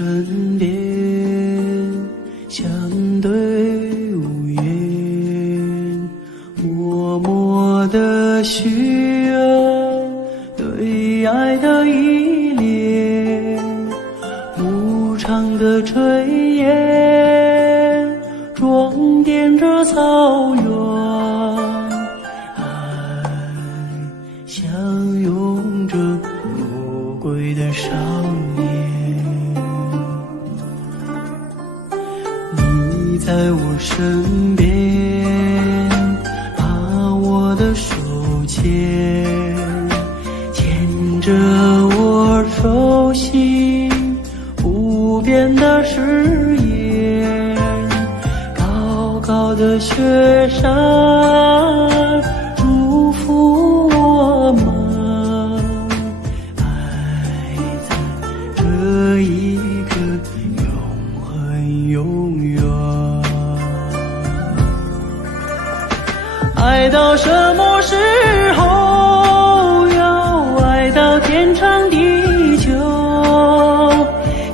身边，相对无言，默默的许愿，对爱的依恋，无常的炊烟，装点着草原，爱相拥着魔鬼的少年。你在我身边，把我的手牵，牵着我手心不变的誓言，高高的雪山祝福我们，爱在这一刻永恒永远。爱到什么时候？要爱到天长地久。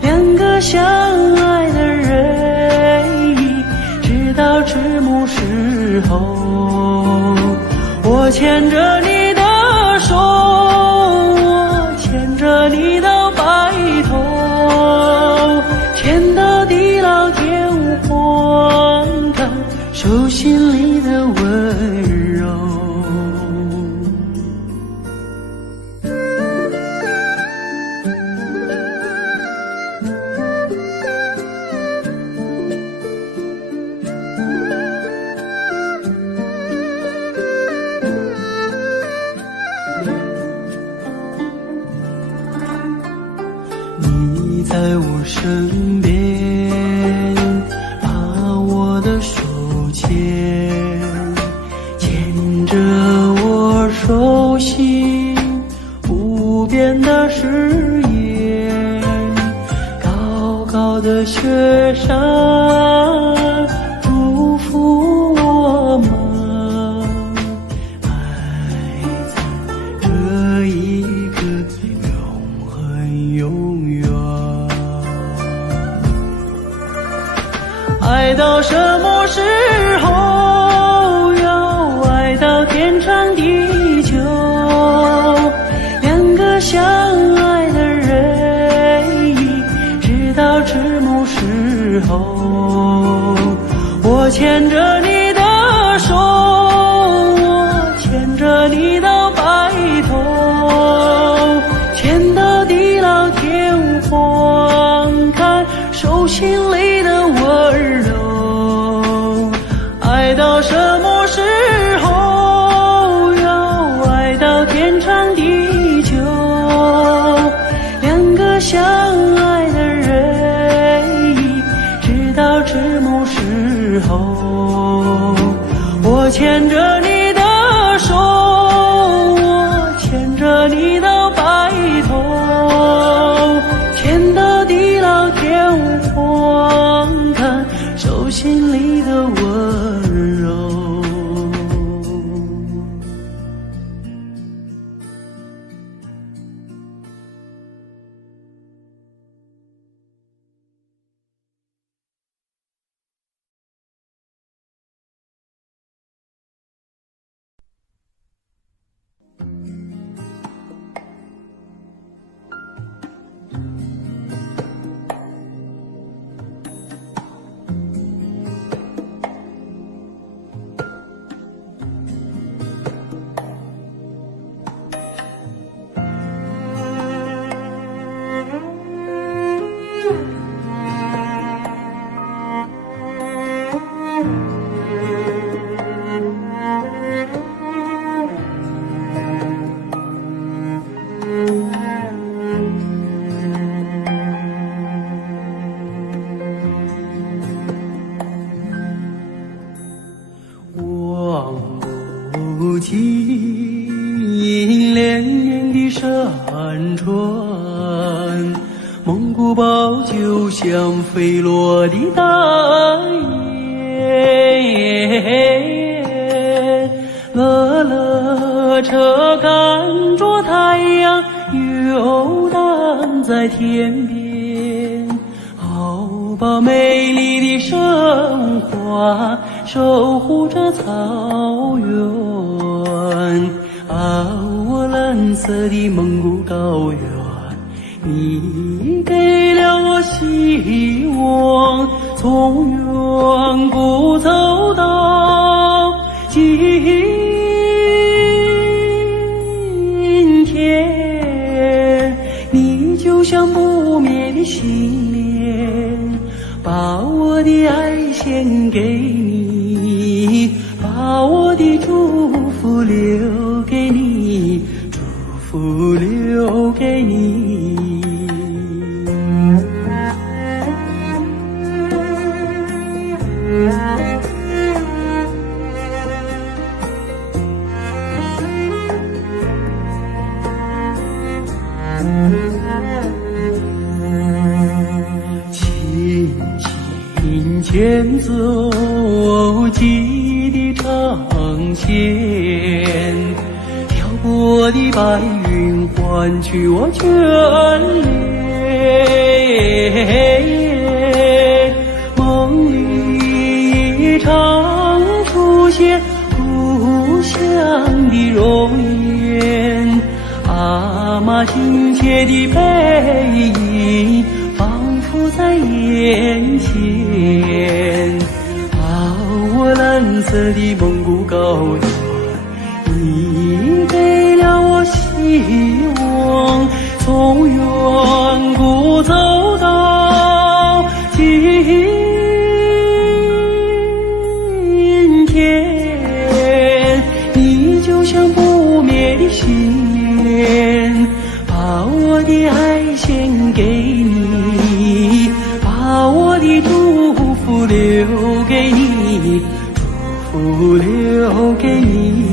两个相爱的人，直到迟暮时候。我牵着你的手，我牵着你到白头，牵到地老天荒，看手心里的温柔。你在我身边，把我的手牵，牵着我手心不变的誓言，高高的雪山祝福我们，爱在这一刻永恒永远。爱到什么时候？要爱到天长地久。两个相爱的人，直到迟暮时候。我牵着你的手，我牵着你到白头，牵到地老天荒，看手心里的温柔。爱到什么时候？要爱到天长地久。两个相爱的人，直到迟暮时候。我牵着你的手，我牵着你到白头，牵到地老天荒，看手心里的温柔。不尽连绵的山川，蒙古包就像飞落的大雁，乐乐车赶着太阳游荡在天边，抱美丽的生花，守护着草原。我蓝色的蒙古高原，你给了我希望，从远古走到今天，你就像不灭的信念，把我的爱献给你，把我的祝福留给你，祝福留给你。轻轻牵走记忆的长线，飘过的白云换取我眷恋，梦里常出现故乡的容颜，阿妈亲切的背影仿佛在眼前。我蓝色的蒙古高原，你给了我希望，从远古走到今天，你就像不灭的信念，把我的爱献给你，把我的祝福留给你，祝福留给你。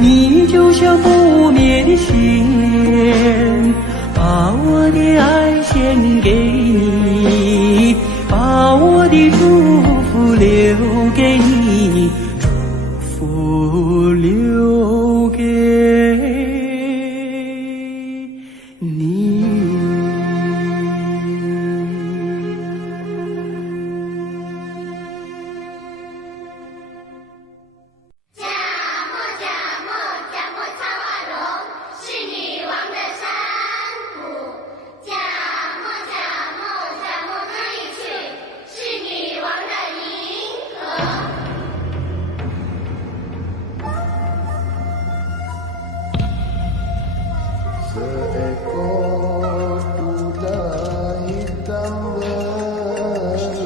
你就像不灭的信念，把我的爱献给你，把我的祝福留给你，祝福留给你。Seekor kuda hitam berlari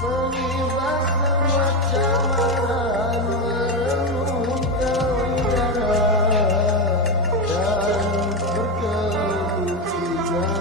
mengibas semua camaran merengungkan udara dan berkedut sinar.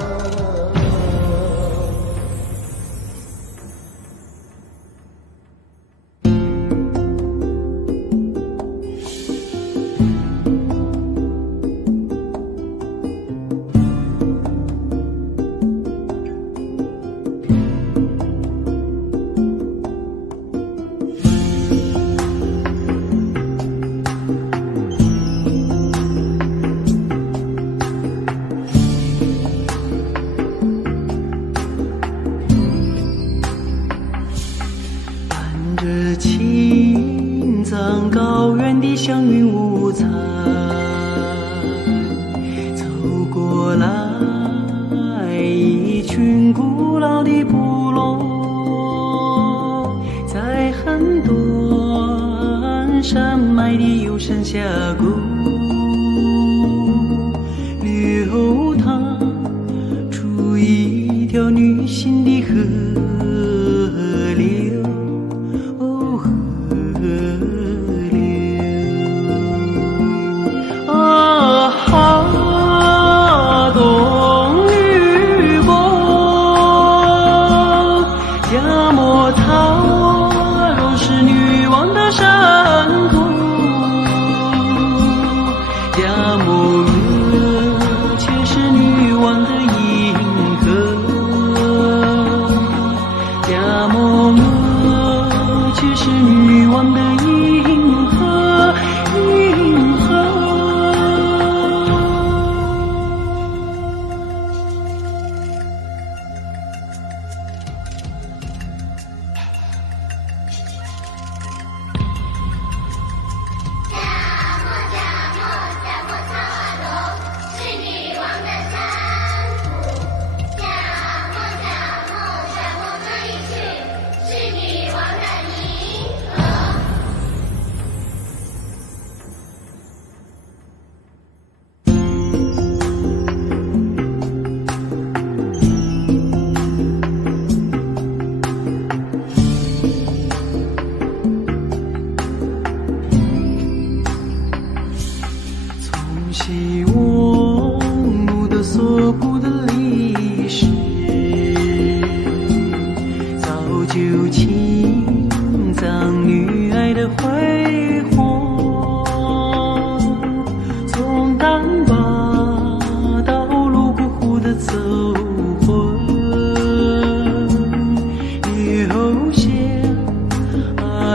青藏高原的祥云五彩，走过来一群古老的部落，在很短山脉的幽深峡谷流淌出一条女性的河流。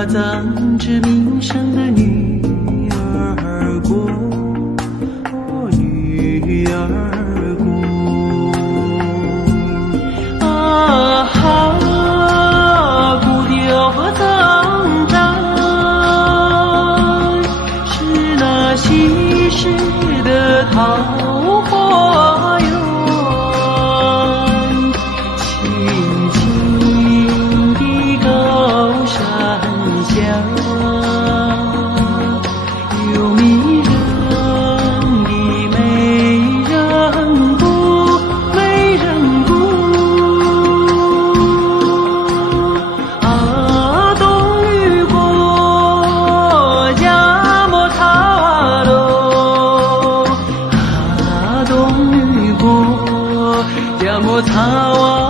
把咱这名声的女儿国，女儿国。啊哈，古调和脏站，是那西施的桃花源。有迷人的美人谷，美人谷啊，东吕国加莫塔罗啊，东吕国加莫塔瓦。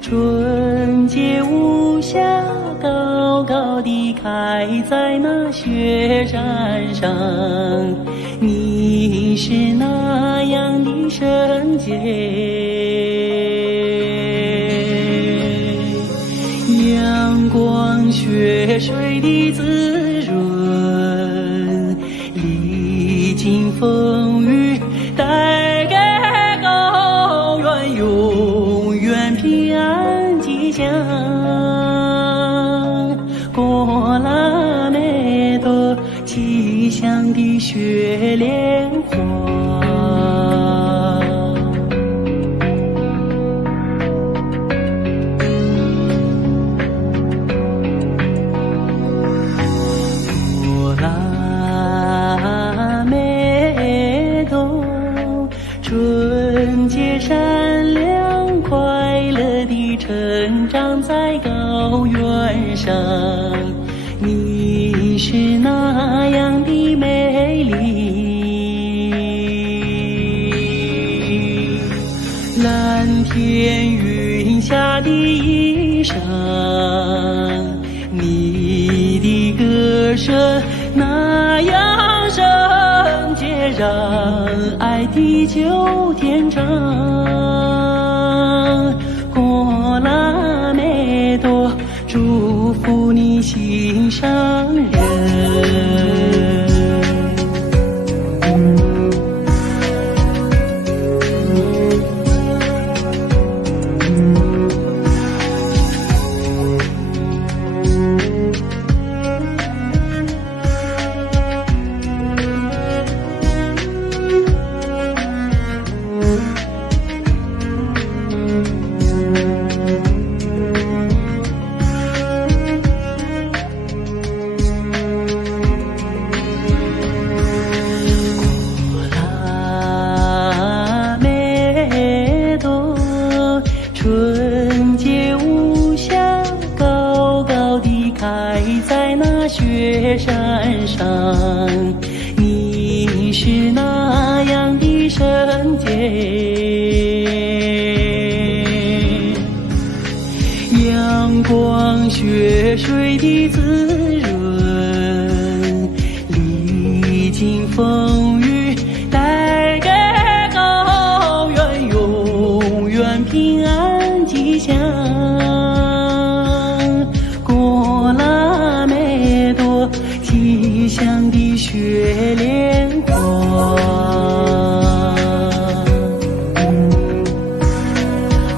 春节无暇，高高地开在那雪山上。你是那样的圣洁，阳光雪水的滋润，历经风雨，带给高原永远平安吉祥。过拉美多吉祥的雪莲花，过拉美多纯洁善良快乐地成长在高原上。你是那样的美丽，蓝天云下的衣裳，你的歌声那样圣洁，让爱地久天长。过拉美多祝福你心上人。纯洁无瑕，高高地开在那雪山上。你是那样的圣洁，阳光雪水的滋润，历经风雨，带给高原永远平安吉祥。过拉美多吉吉祥的雪莲花。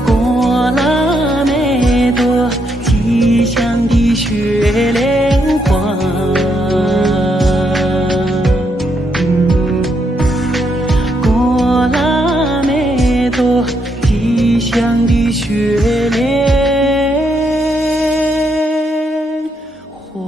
过了那朵吉祥的雪莲花，过了那朵吉祥的雪莲花。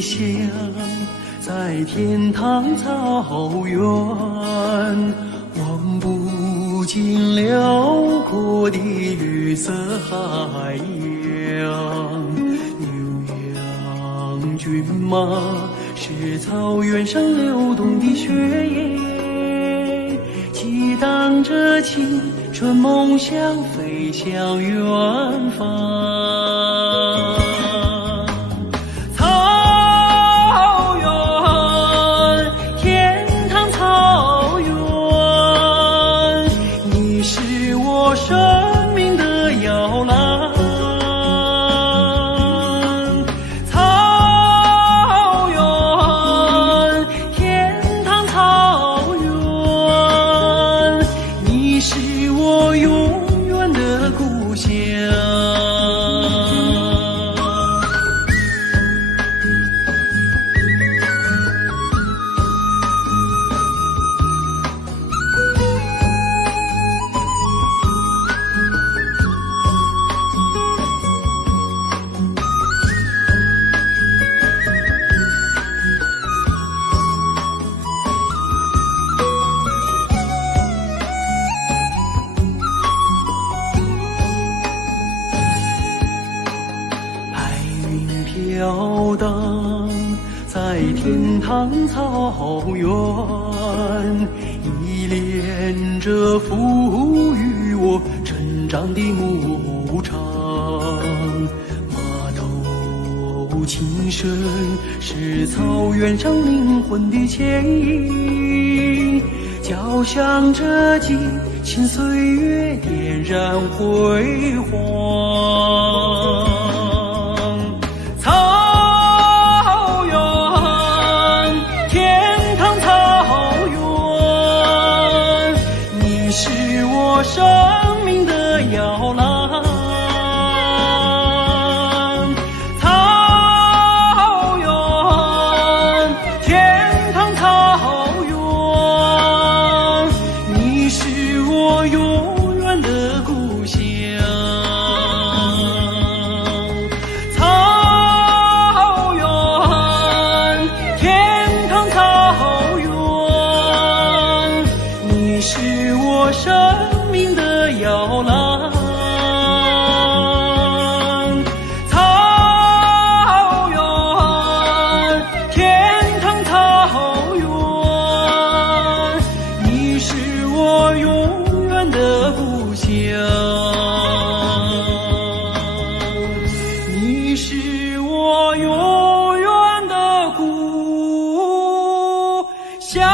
理想，在天堂草原，望不尽辽阔的绿色海洋。牛羊骏马是草原上流动的血液，激荡着青春梦想，飞向远方。草原，天堂草原，你是我生命的摇篮。草原，天堂草原，你是我永远的故乡。飘荡在天堂草原，依恋着赋予我成长的牧场。马头琴声是草原上灵魂的牵引，交响着激情岁月，点燃辉煌。生命的摇篮，草原，天堂草原，你是我永远的故乡。草原，天堂草原，你是我生命的摇篮。草原，天堂草原，你是我永远的故乡。你是我永远的故乡。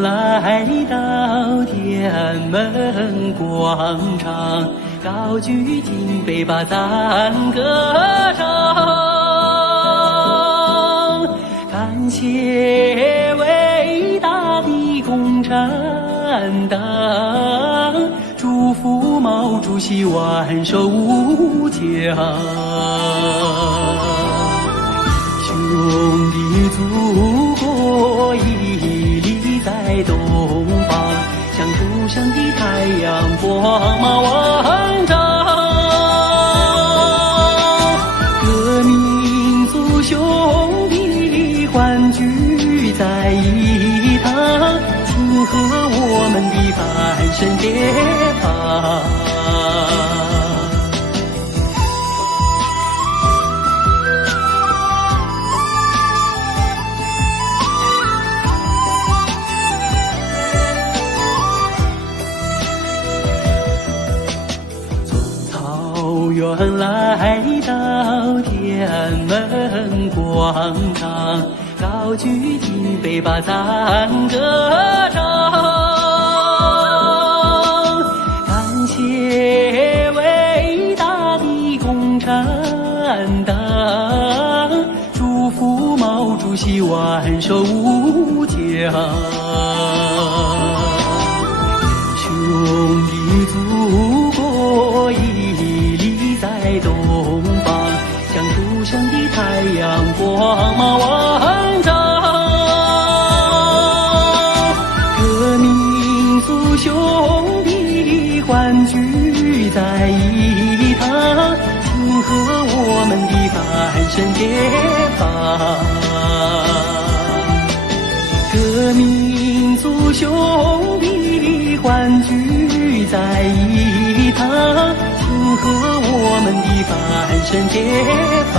来到天安门广场，高举金杯把赞歌唱，感谢伟大的共产党，祝福毛主席万寿无疆。兄弟，祖国屹立在东方，像初升的太阳，光芒万丈。各民族兄弟欢聚在一堂，庆贺我们的翻身解放。门广场，高举金杯把赞歌唱。感谢伟大的共产党，祝福毛主席万寿无疆。兄弟祖国屹立在东方，像初升的太阳光芒万丈。各民族兄弟欢聚在一堂，庆贺我们的翻身解放。各民族兄弟欢聚在一堂，庆贺我们的翻身解放。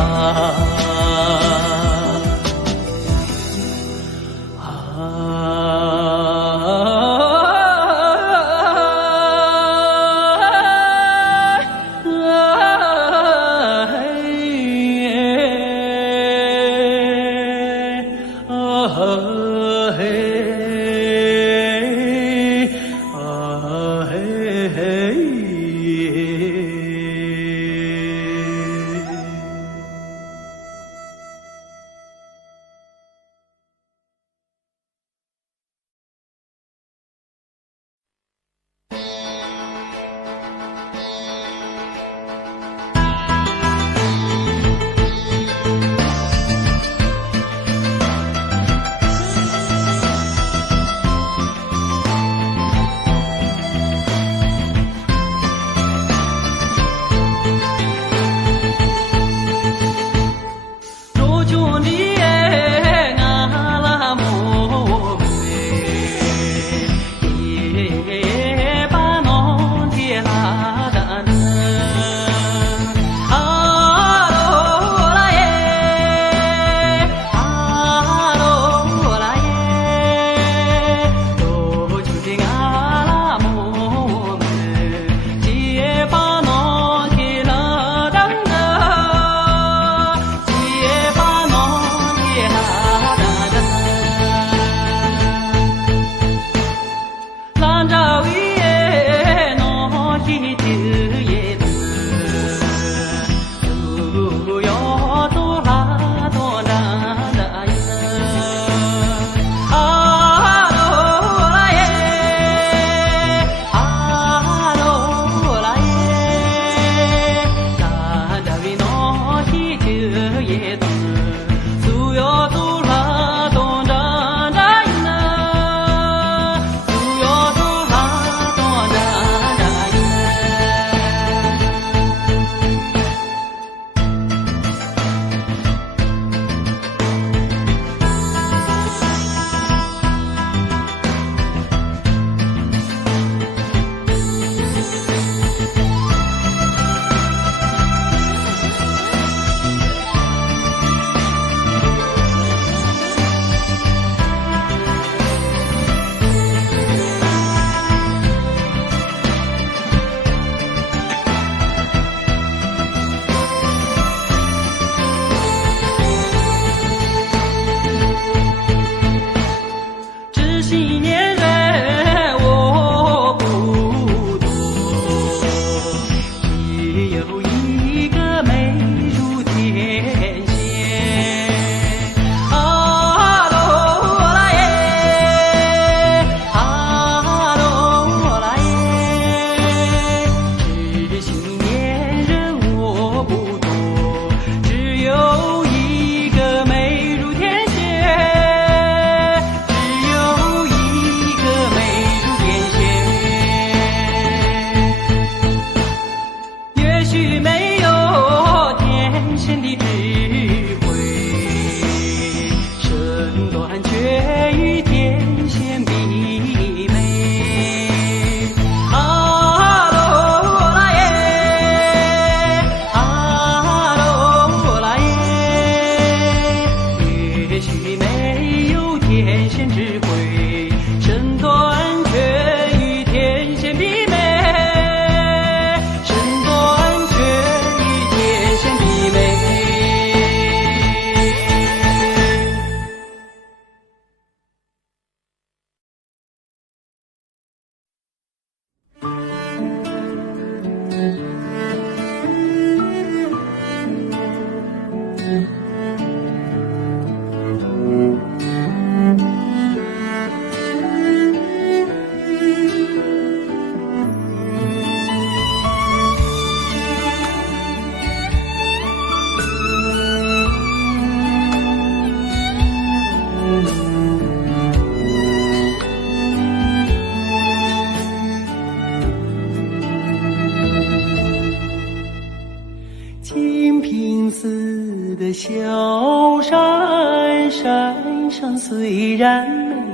小山，山上虽然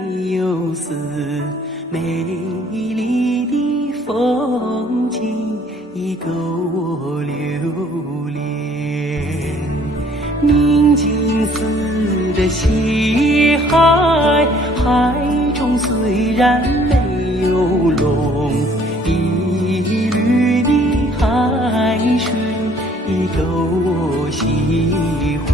没有寺，美丽的风景已够我留恋。明镜似的西海，海中虽然没有龙，一缕的海水已够我喜欢。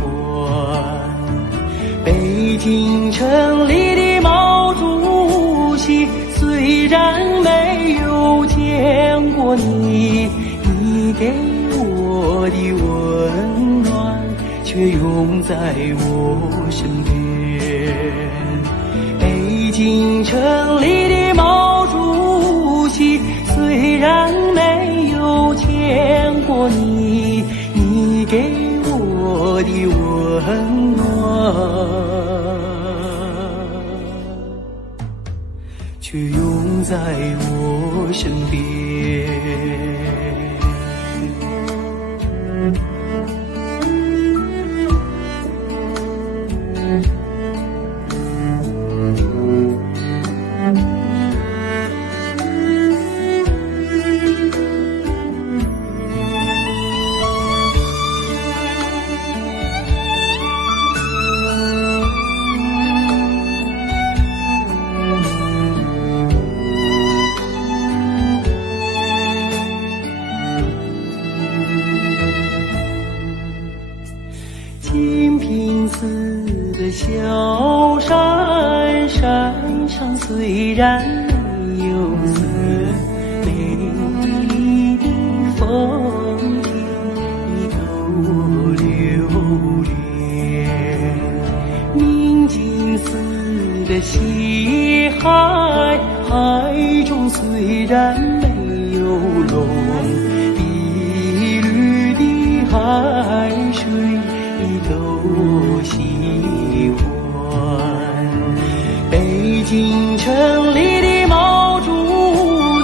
北京城里的毛主席，虽然没有见过你，你给我的温暖却永在我身边。北京城里的毛主席，虽然没有见过你，你给我的温暖却永在我身边。金瓶寺的小山，山上虽然没有寺，美丽的风景已够我留恋。明镜似的西海，海中虽然没有龙，一缕的海水已够我喜欢。北京城里的毛主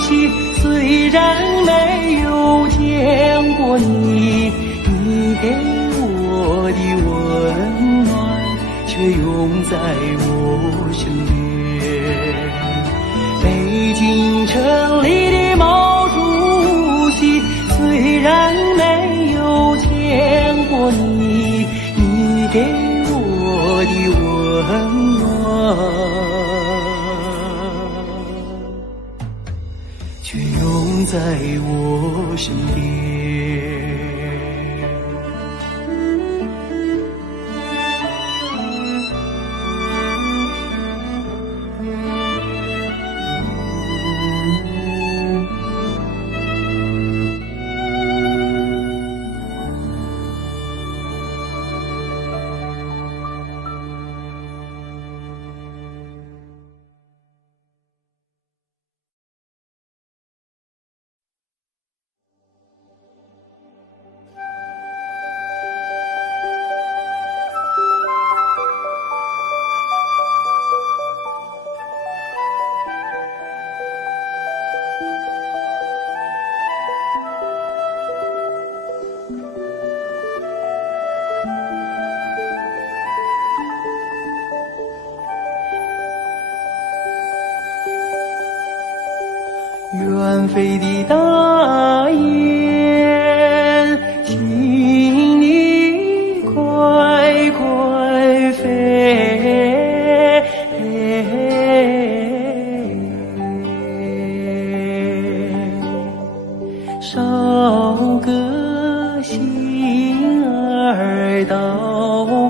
席，虽然没有见过你，你给我的温暖却永在我身边。北京城里的毛主席，虽然没有见过你，你给我的温暖却永在我身边。远飞的大雁，请你快快飞，捎个信儿到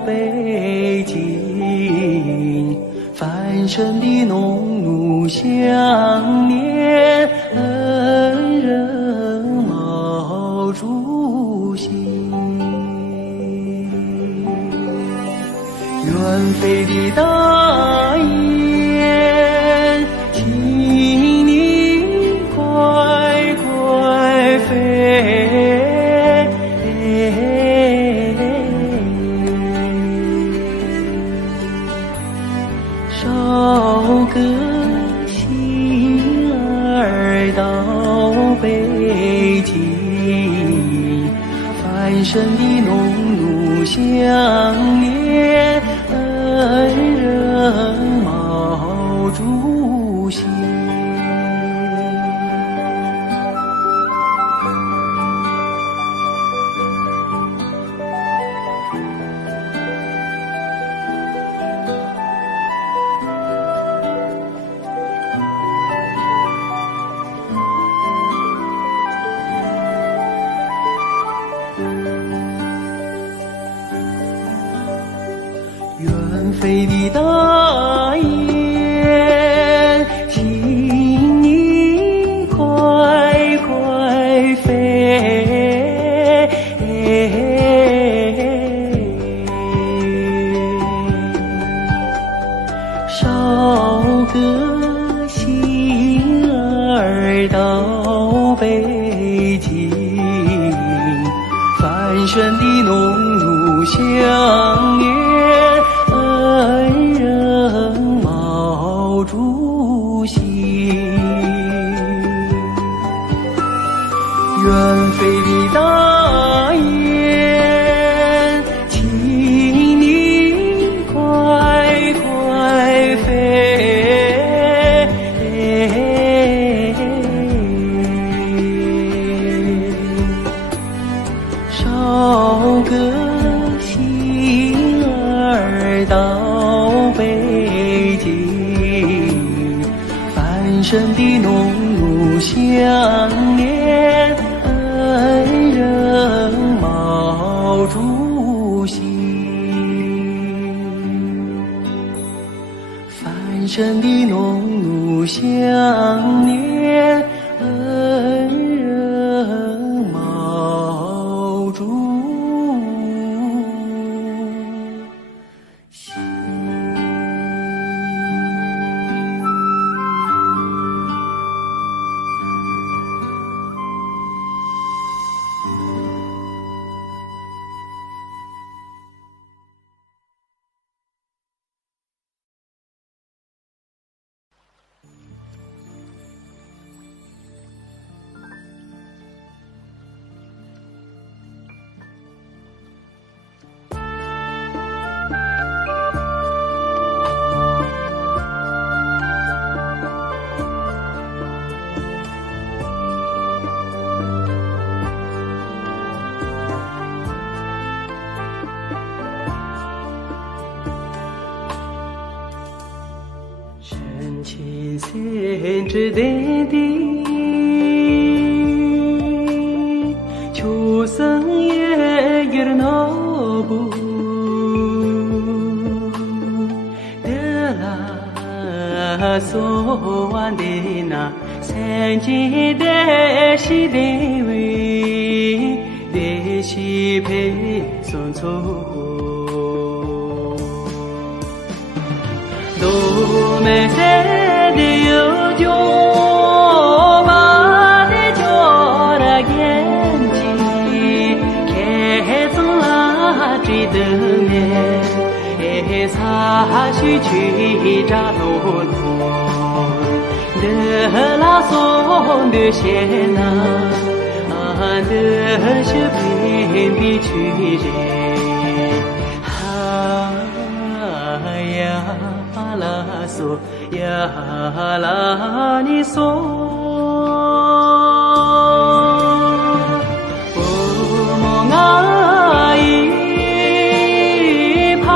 北京，繁盛的农奴想念恩人毛主席。远飞的大雁，请你快快飞，捎个信儿到北京，繁盛的农奴路相连，恩人毛主席。远飞的大雁，请你快快飞，捎个信儿到北京，繁盛的农奴相连。恩人毛主席，远飞的大雁，请你快快飞，捎个信儿到北京，繁盛的农奴相连，恩人毛主席。繁盛的农奴相连，恩人毛主席。深情深知的地，秋生也有那不得啦，所望的那三界的西的为的西陪送走。都没在的有酒，把的酒的眼睛开从那追的面，擦去去扎路途，的拉松的线呐，的是偏僻去人，呀。拉嗦呀拉你嗦，我梦啊一怕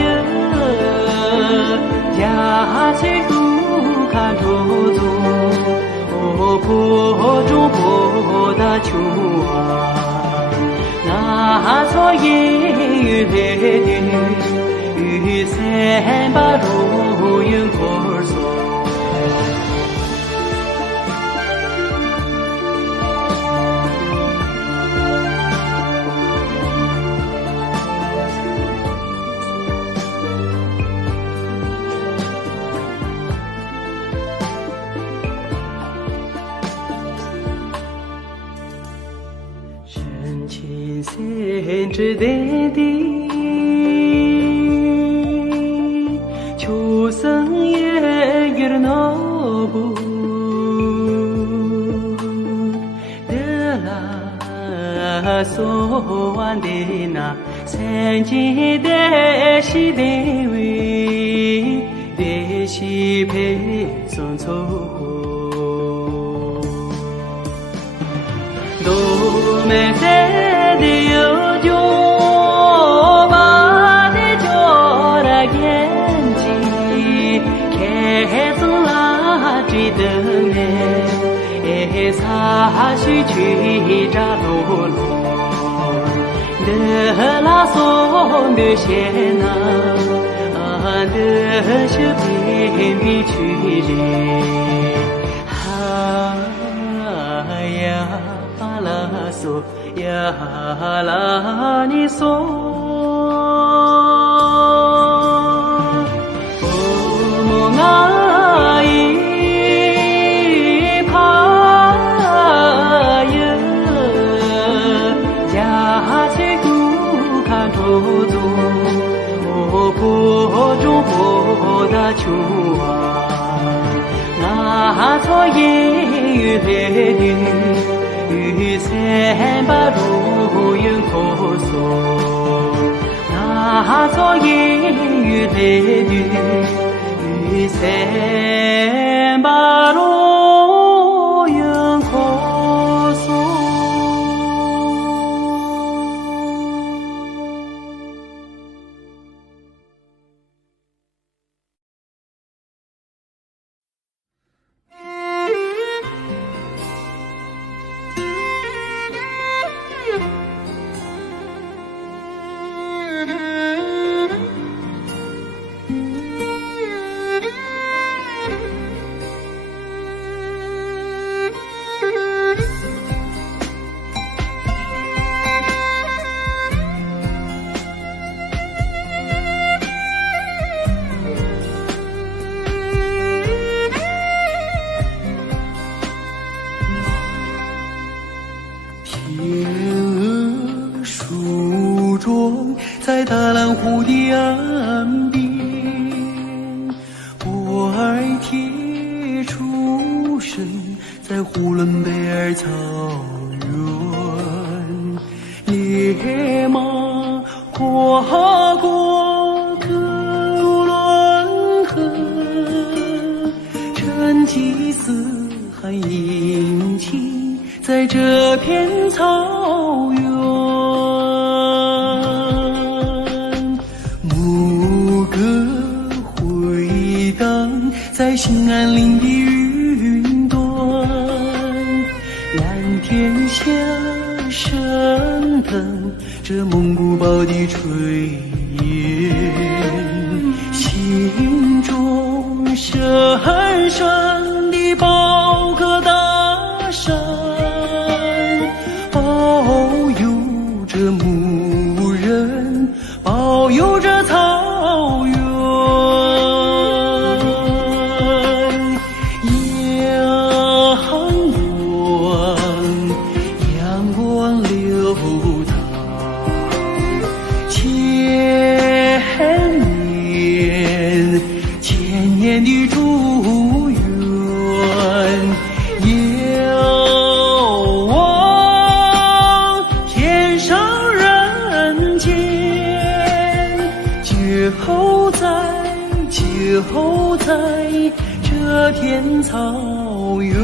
哟，家在苦看出足，我破中破大秋啊，那错也的。雨伞把路云过送，深情深知的地。秋生也有那不得啦，所望的那三界的西的位的西陪送错都没在的有就把的叫了眼睛开始拉追的呢撒去去扎罗罗的拉松的线呐的是偏僻去人哈呀拉索呀拉尼索秋啊，那草叶雨来雨三把路云可索，那草叶雨来雨三把路云可索。在大蓝湖的岸边，我儿提出生在呼伦贝尔草原，烈马跨过哥伦河，成吉思汗引起在这片草原。在兴安岭的云端，蓝天下升腾着蒙古包的炊烟，心中深深的包个大山，保佑着牧人，保佑着草原。后在这片草原。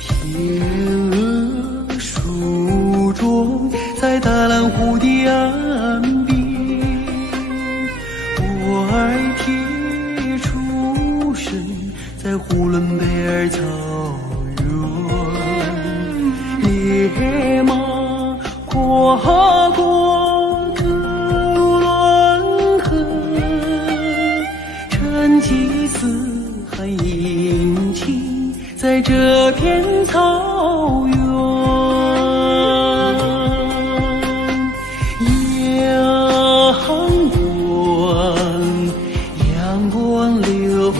天鹅梳妆在大蓝湖的岸边，我儿提出生在呼伦贝尔草原，烈马跨过哥伦河，成吉思汗引在这片草原，阳光流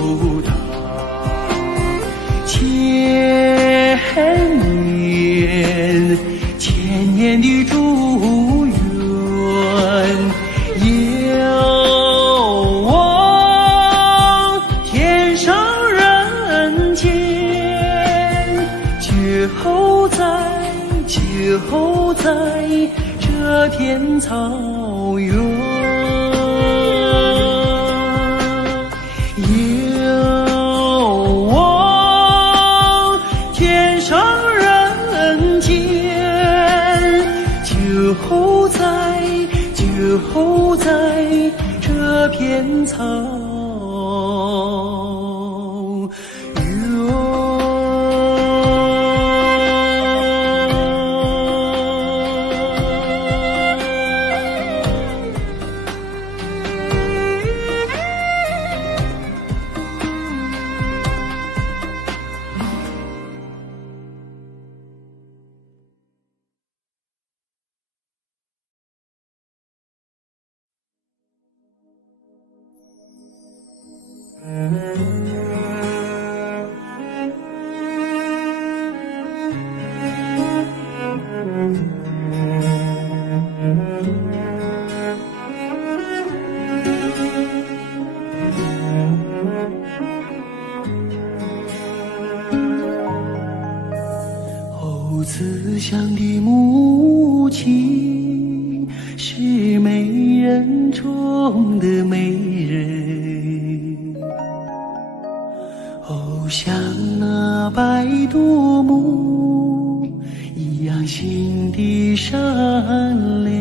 淌，千年的祝愿，遥望天上人间，就在这片草原，遥望天上人间，就在这片草原。慈祥的母亲是美人中的美人，像那白度母一样心地善良。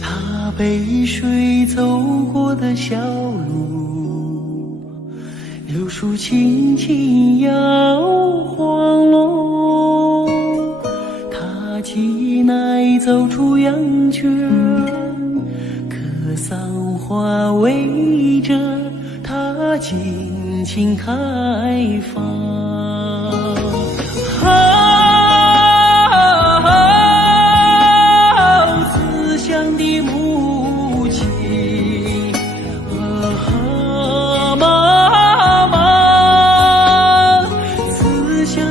她背水走过的小路，柳树轻轻摇晃落，他挤奶走出羊圈，可桑花围着他尽情开放。慈祥的母亲，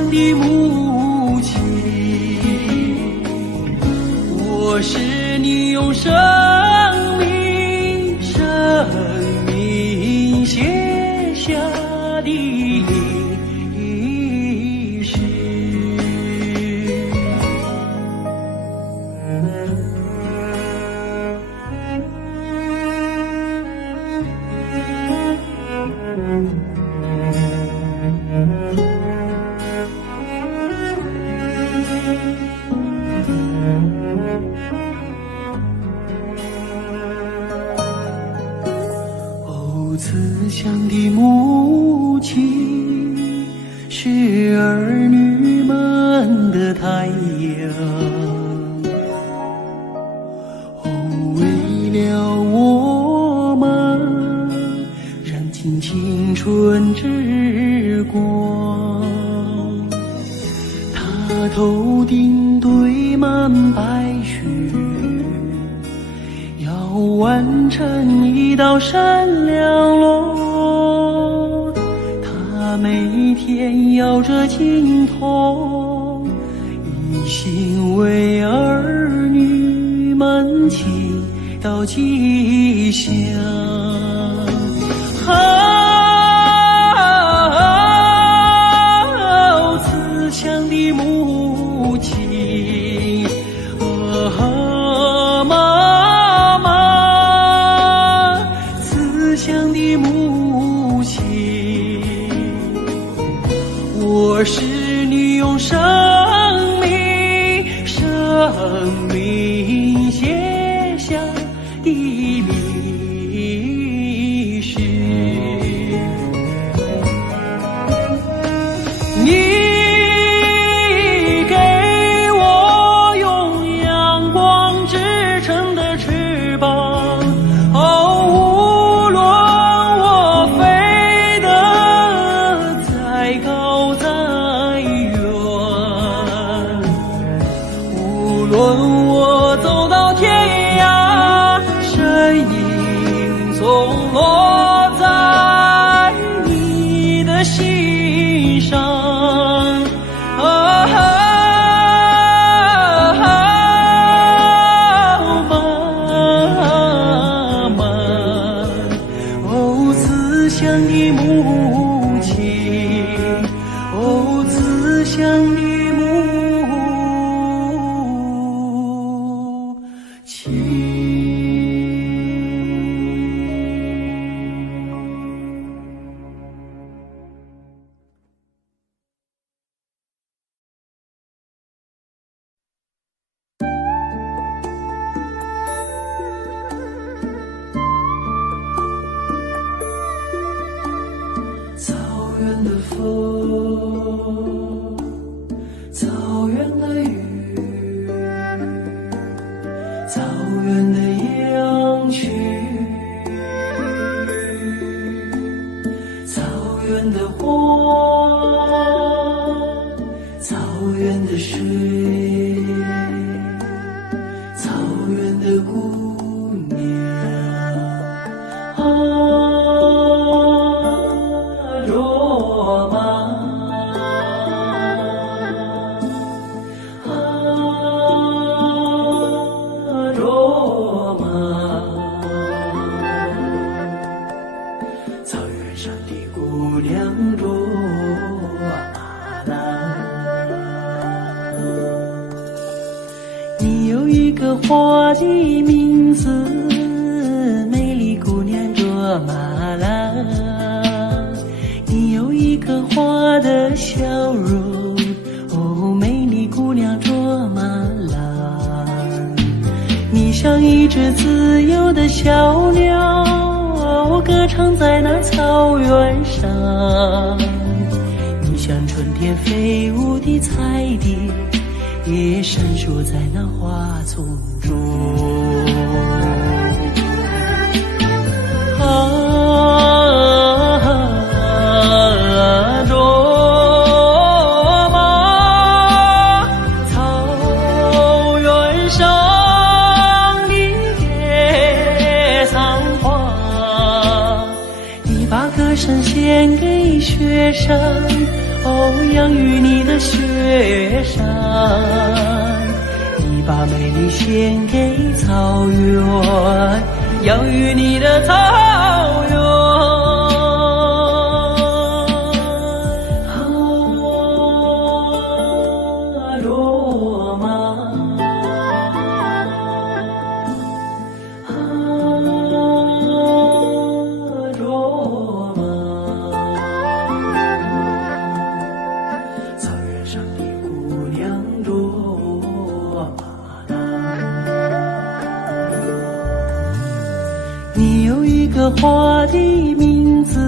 的母亲，我是你用生命写下的历史。慈祥的母亲是儿女们的太阳，为了我们燃尽青春之光。她头顶堆满白雪，要完成一道闪亮路，他每天摇着金筒，一心为儿女们祈祷吉祥。慈祥的母亲，乡的母亲，我是你用生命写下的历史。你给我用阳光织成的翅膀，无论我飞得乡的母亲。草原的风，草原的雨，草原的羊群，草原的花，草原的水，草原的姑娘啊。你有一个花的名字，美丽姑娘卓玛拉。你有一个花的笑容，哦，美丽姑娘卓玛拉。你像一只自由的小鸟，歌唱在那草原上。你像春天飞舞的彩蝶，也闪烁在那花丛中。卓玛，草原上的野桑花，你把歌声献给雪山，哦，养育你的雪山。你把美丽献给草原，养育你的草原。卓玛，卓玛，草原上的姑娘卓玛拉。你有一个花的名字，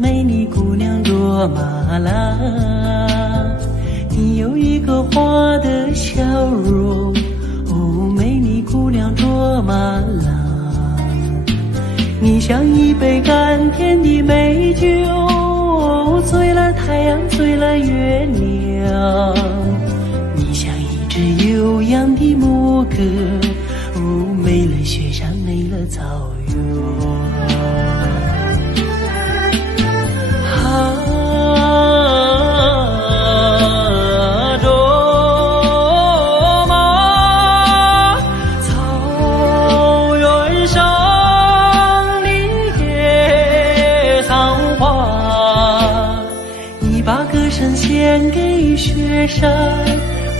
美丽姑娘卓玛拉。你有一个花的笑容，哦，美丽姑娘卓玛拉。你像一杯甘甜的美酒，醉了太阳，醉了月亮。你像一只悠扬的牧歌，哦，美了雪山，美了草原。献给雪山，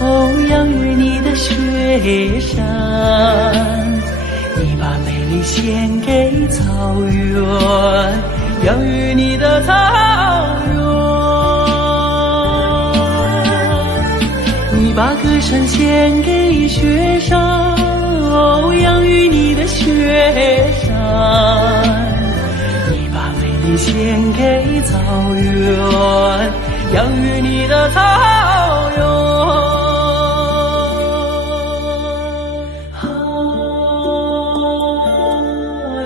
哦，养育你的雪山。你把美丽献给草原，养育你的草原。你把歌声献给雪山，哦，养育你的雪山。你把美丽献给草原，养育你的草原。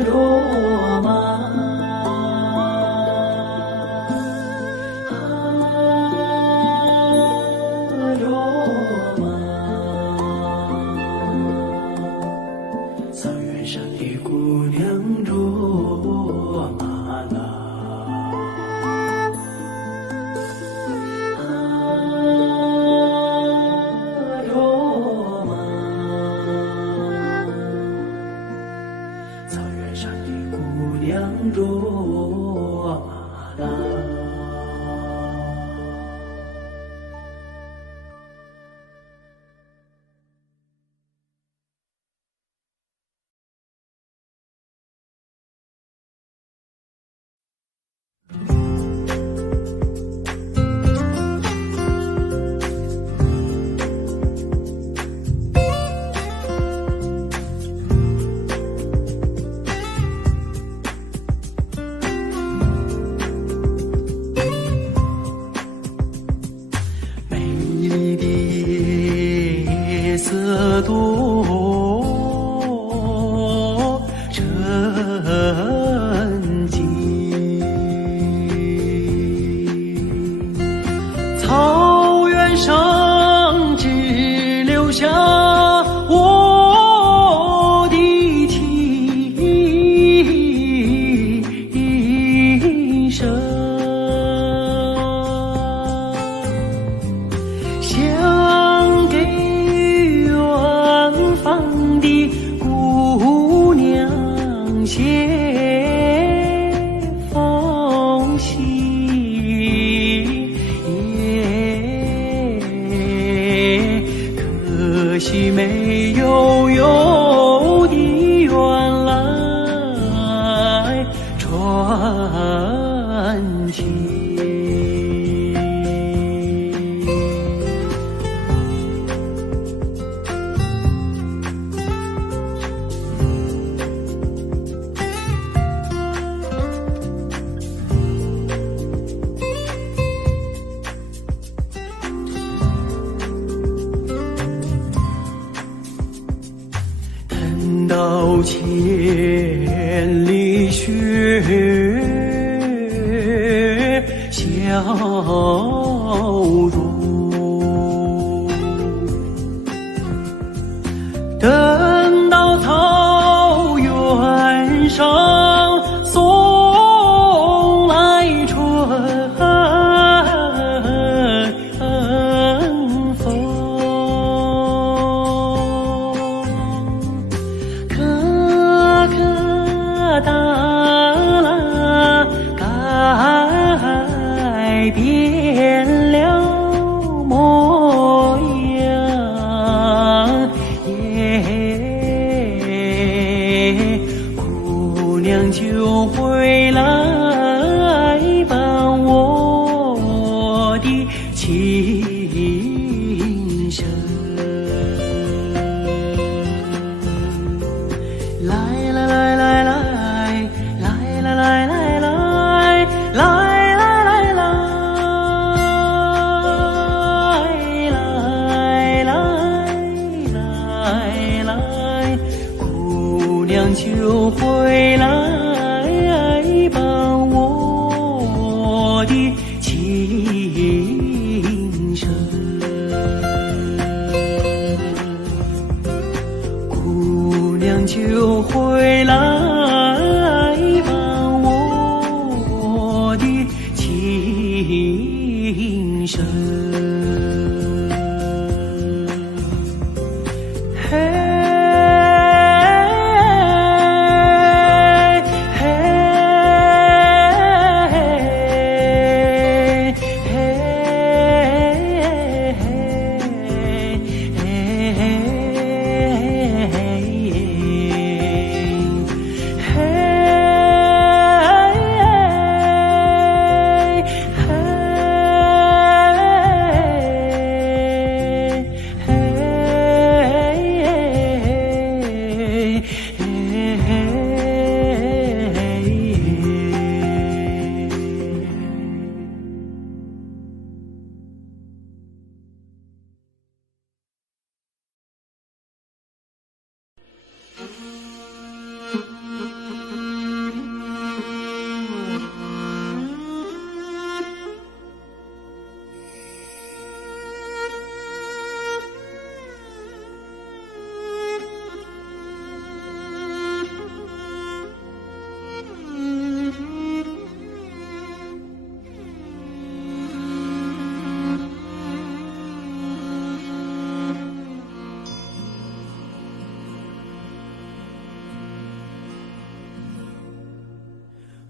卓玛，卓玛，草原上的姑娘卓玛拉。的夜色多沉静，草原上只留下我的蹄声，想给远方的姑娘写封信，可惜没有邮递员来传情。等到千里雪消融，等到草原上送来春风，可可哒啦改变了模样，姑娘就回来伴我的琴声。来来来来来来来来来来来来来，姑娘就回来伴我的琴声，姑娘就回来伴我的琴声。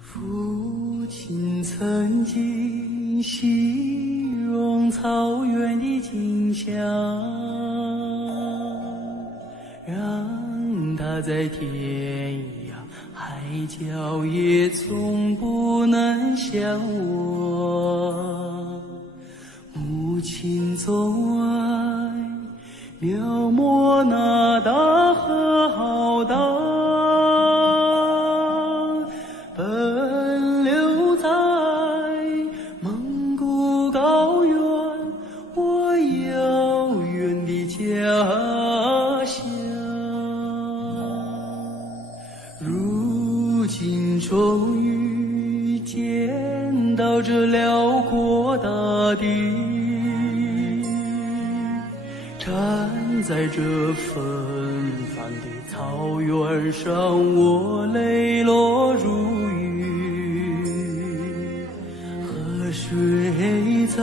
父亲曾经形容草原的景象，让他在天涯海角也从不能想我。母亲总爱描摹那大河浩荡，奔流在蒙古高原，我站在这纷繁的草原上，我泪落如雨，河水在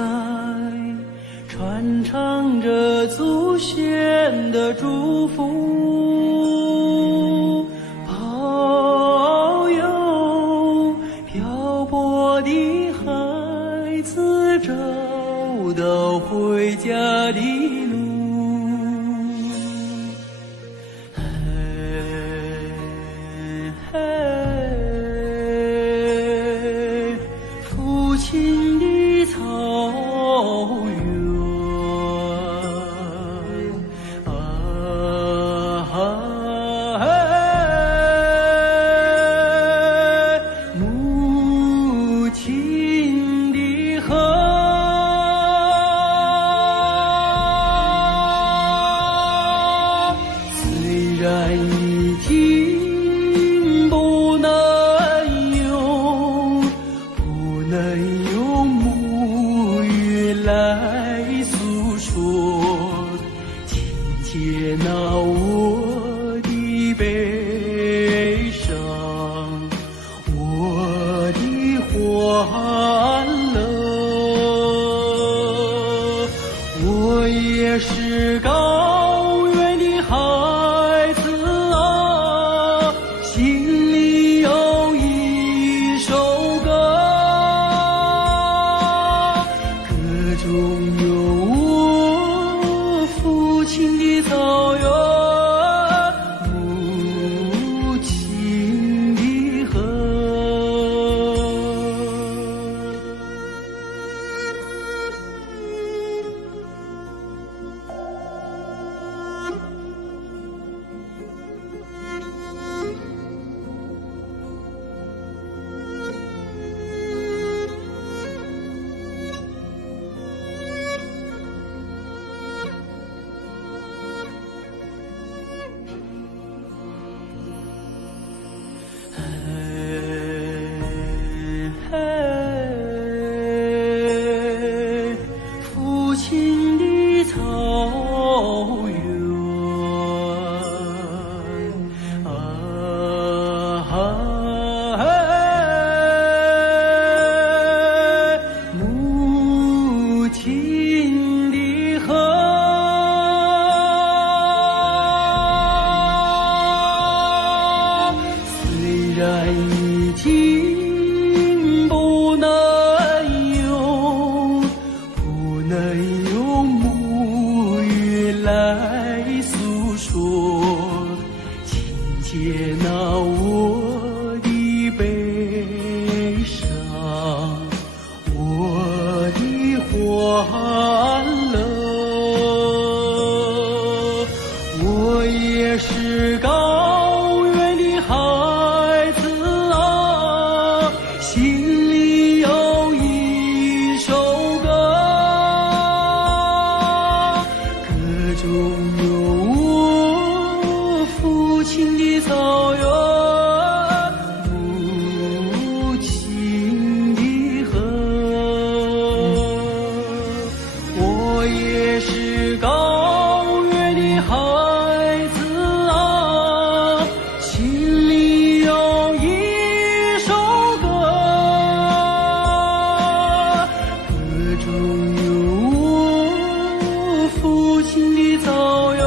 传唱着祖先的祝福，保佑漂泊的孩子找到回家的路。父亲的草原母亲的河，虽然已经不能用母语来诉说，请接纳我的悲伤，我的欢乐。我也是高原的孩子啊，心里有一首歌，歌中有我父亲的草原，母亲的河。父亲的草原母亲的河，虽然已经不能用母语来诉说，请接纳我的悲伤，我的欢乐。我也是高原的孩子啊，心里有一首歌，歌中有我父亲的草原，母亲的河。我也是高原的孩子啊，心里有一首歌，歌中有我父亲的草原，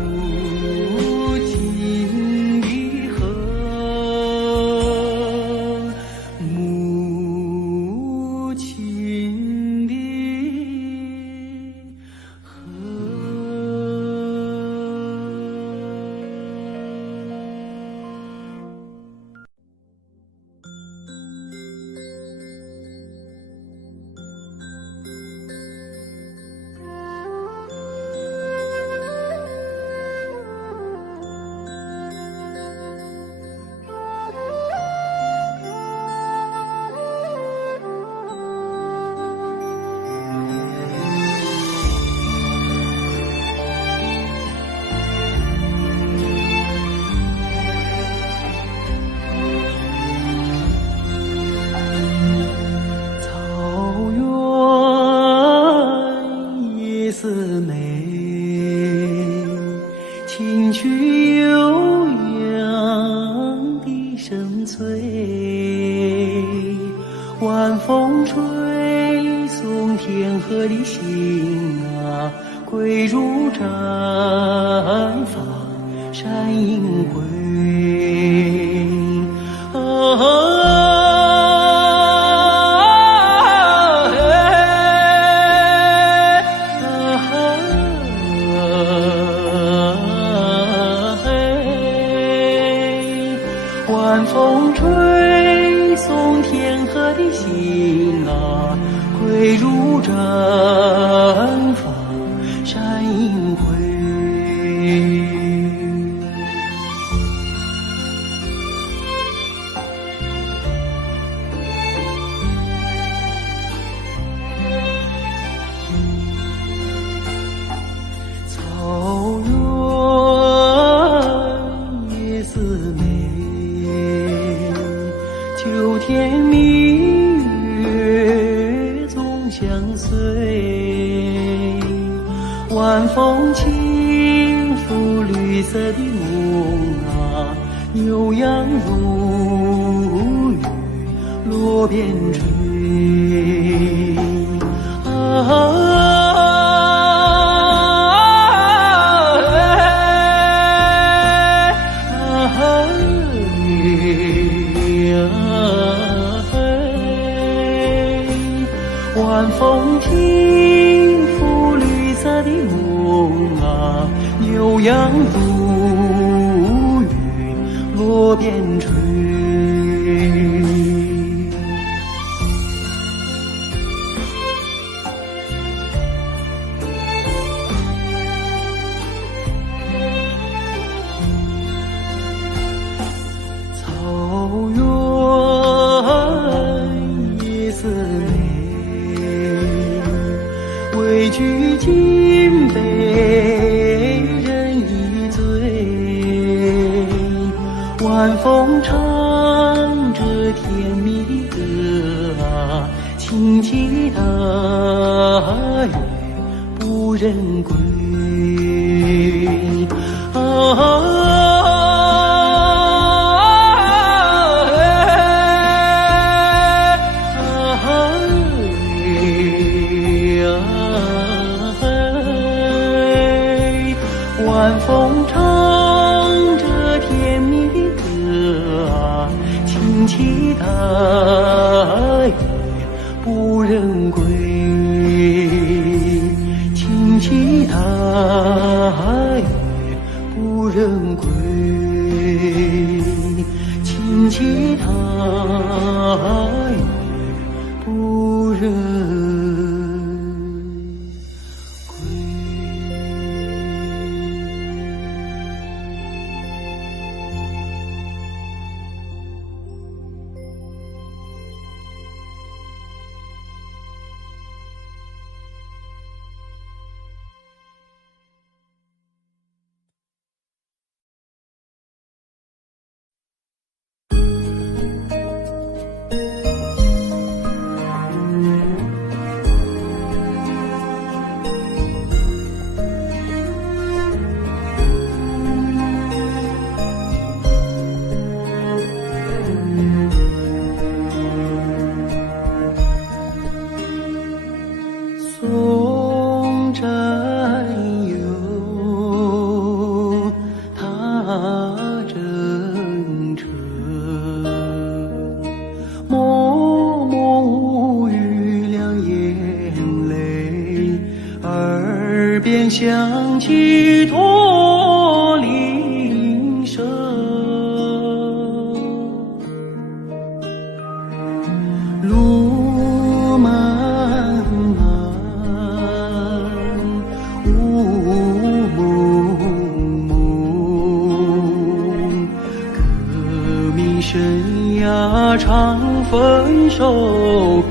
母亲的河，母亲的河。似美，清曲悠扬的声催，晚风吹送天河的星啊，归入毡房山映辉。晚风吹送天河的星啊，归入毡房山映辉。草原也似美，秋天明月总相随，晚风轻拂绿色的梦啊，牛羊如雨落边吹。晚风轻拂绿色的梦啊，牛羊如雨落边吹。草原也似美，畏惧金杯人已醉，晚风唱着甜蜜的歌啊，轻骑踏月不忍归。晚风唱着甜蜜的歌啊，轻骑踏月不忍归，轻骑踏月不忍归，轻骑踏月不忍归。送战友踏征程，默默无语两眼泪，耳边响起驼铃声。路漫漫雾蒙蒙，革命生涯常分手，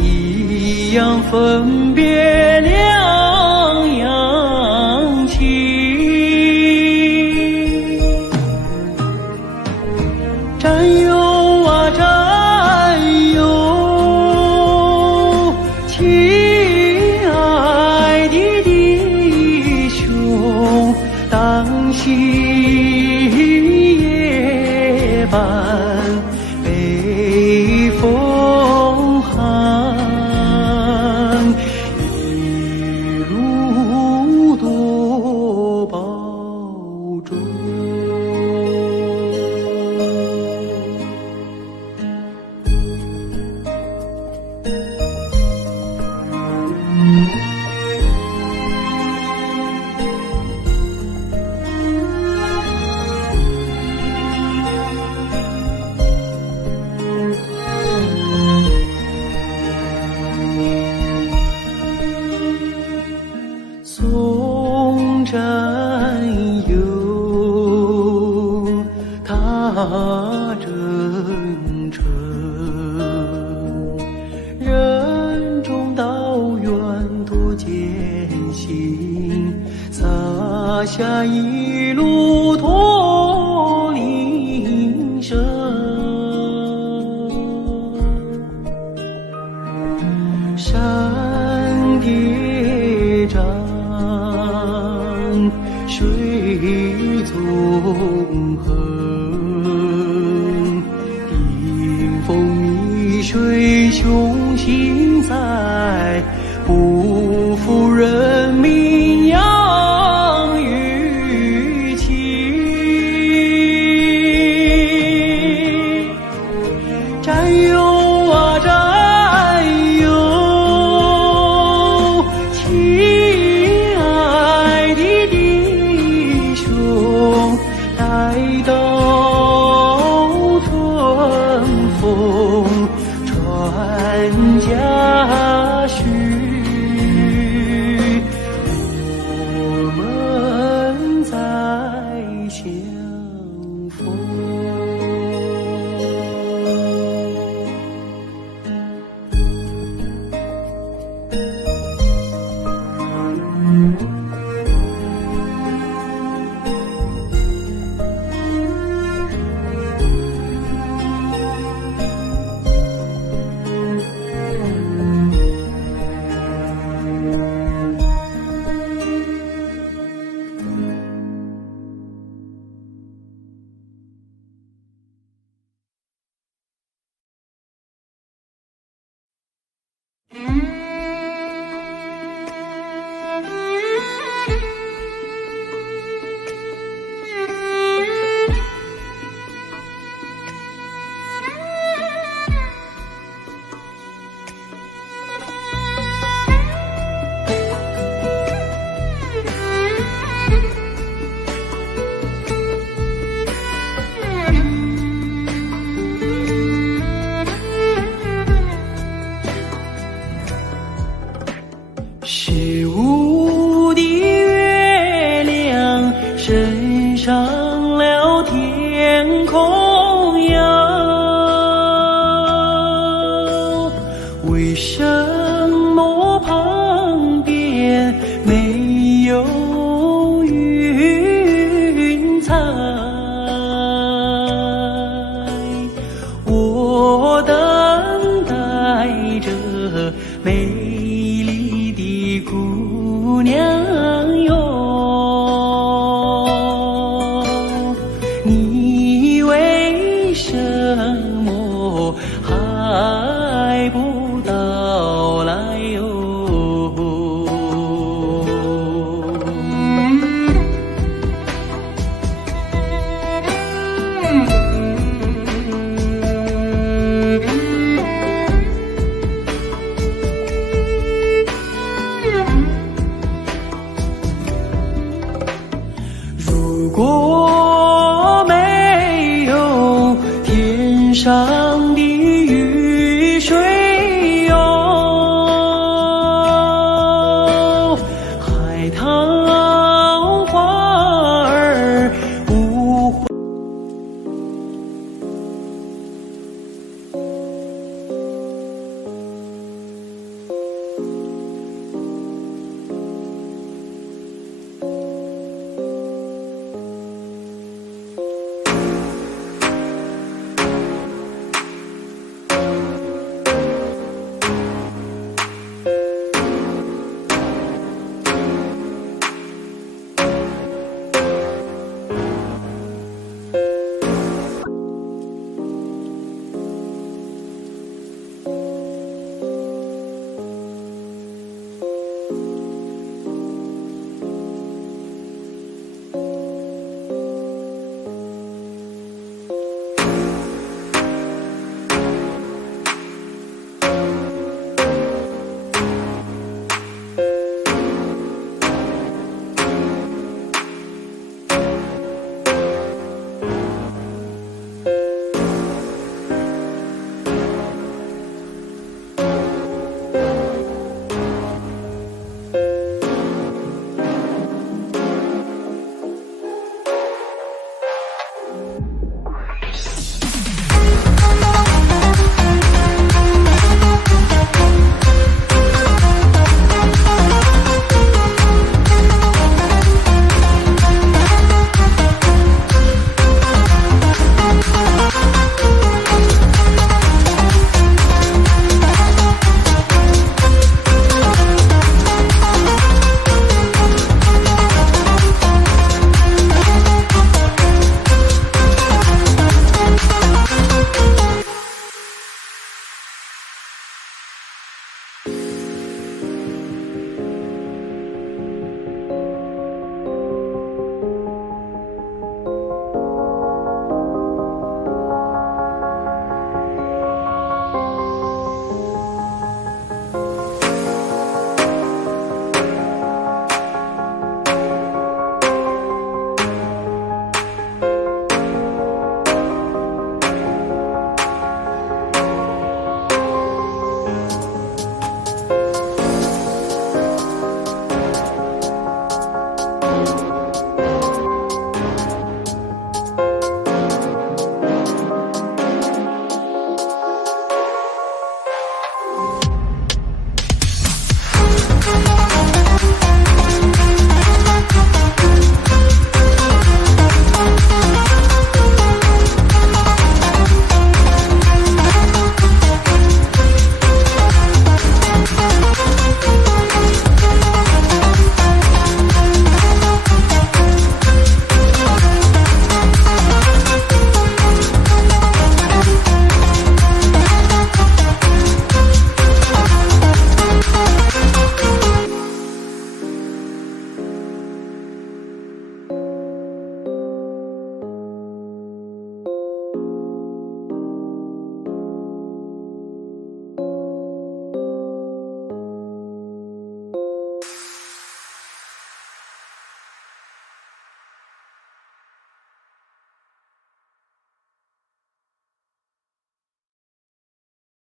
一样分别两样情。战友啊战友，亲爱的弟真诚，任重道远多艰辛，洒下一路驼铃声。山叠嶂，水纵横，顶峰逆水，雄心在，不负人民养育情。战友啊战友，亲爱的弟兄，待到春风传家训，我们再相逢。是无的月亮升上了天空呀，为什么旁边没有云彩？我等待着美丽的姑娘哟，你为什么还不到来哟？如果没有天上的